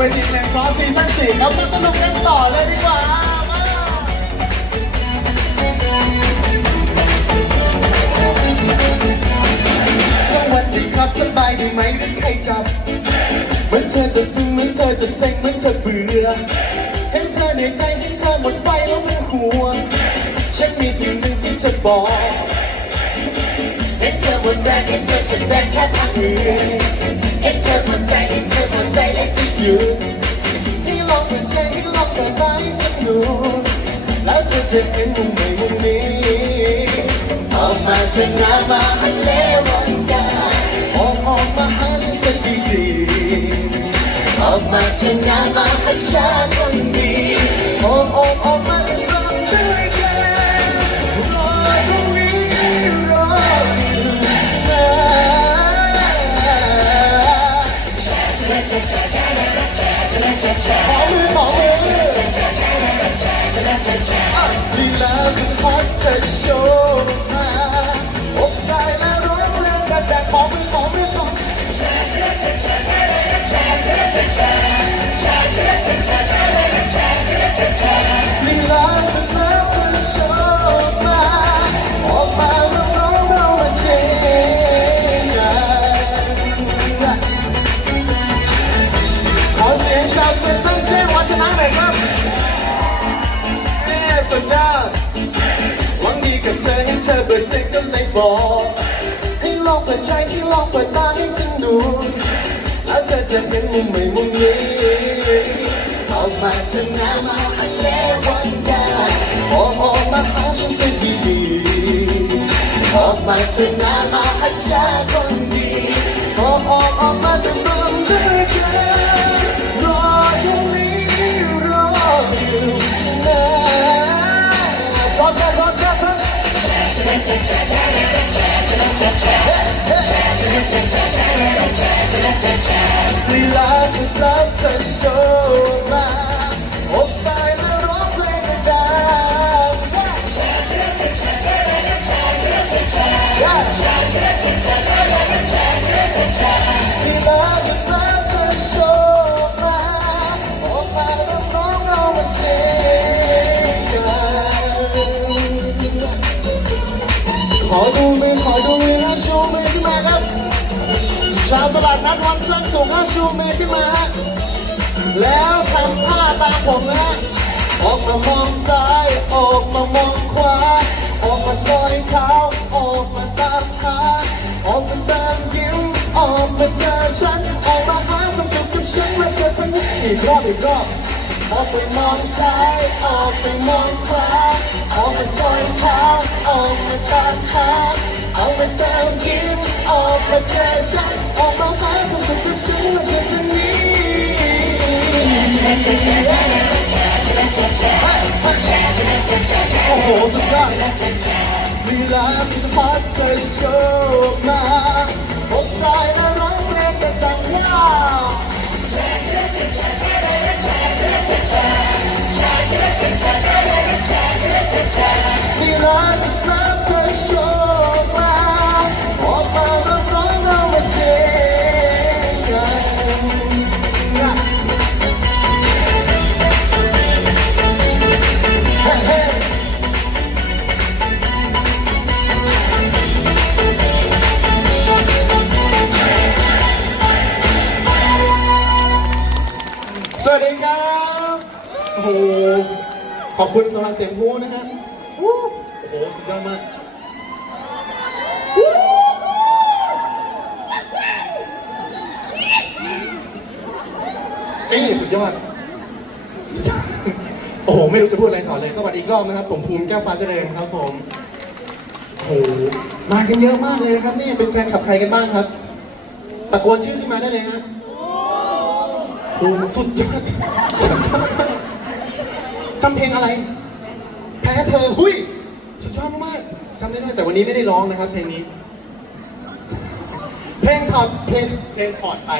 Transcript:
เวทีเพลงเพราะซีซั่นสี่ครับมาสนุกกันต่อเลยดีกว่าสวัสดีครับสบายดีไหมหรือใครจับเหมือนเธอจะซึ้งเหมือนเธอจะเซ็งเหมือนเธอเบื่อเห็นเธอในใจเห็นเธอหมดไฟแล้วเป็นห่วฉันมีสิ่งหนึ่งที่จะบอกเห็นเธอหมดแรงเห็นเธอแสดงท่ทางเหนื่อยเอยู่ให้ลองเปิดใจให้ลองเปิดใจสักหนูแล้วเธอจะเห็นมุมใหม่มุมนี้ออกมาเธอหน้ามาให้เลวันกันออกออกมาหาฉันสักดีดีออกมาเธอหน้ามาให้ฉันคนดี สิ่งก็ไม่บอกให้ลองเปิดใจให้ลองเปิดตาให้สิ่งดูแล้วเธอจะเห็นมุมใหม่มุมนี้ออกมาเถอะนะมาให้เลวันกันออกออกมาหาฉันสักดีดีออกมาเถอะนะมาฮันชาคนดีออกออกออกมา ลีลาสุดลับเธอโชว์มาอกสายและร้องเพลงดังลีลาสุดลับเธอโชว์มาออกมาร้องร้องร้องมาเสียงกันขอดูมือขอดูมือ ชาวตลาดนัดวังเซิงสูงห้าชูเมือขึ้นมาฮะแล้วทำท่าตามผมนะฮะออกมามองซ้ายออกมามองขวาออกมาซอยเท้าออกมาตามทาออกมาตามยิ้มออกมาเจอฉันออกมาหาความสุขกับฉันมาเจอทั้งนี้อีกรอบอีกรอบออกไปมองซ้ายออกไปมองขวาออกมาซอยเท้าออกมาตามทางออกมาเติม โอ้โหสุดยอ ขอบคุณสำหรับเสียงพูนะฮะวู้โอ้โหสุดยอดมากนี่สุดยอดสุดยอด โอ้โห ไม่รู้จะพูดอะไรต่อเลย สวัสดีอีกรอบนะครับ ผมภูมิแก้วฟ้าเจริญครับผมโอ้โหมากันเยอะมากเลยนะครับนี่เป็นแฟนขับใครกันบ้างครับ ตะโกนชื่อที่มาได้เลยฮะโอ้โหสุดยอด จำเพลงอะไร แพ้เธอหุยสุดยอดมากจำได้ด้วยแต่วันนี้ไม่ได้ร้องนะครับเพลงนี้ เพลงถอดเพลงเพลงถอดไป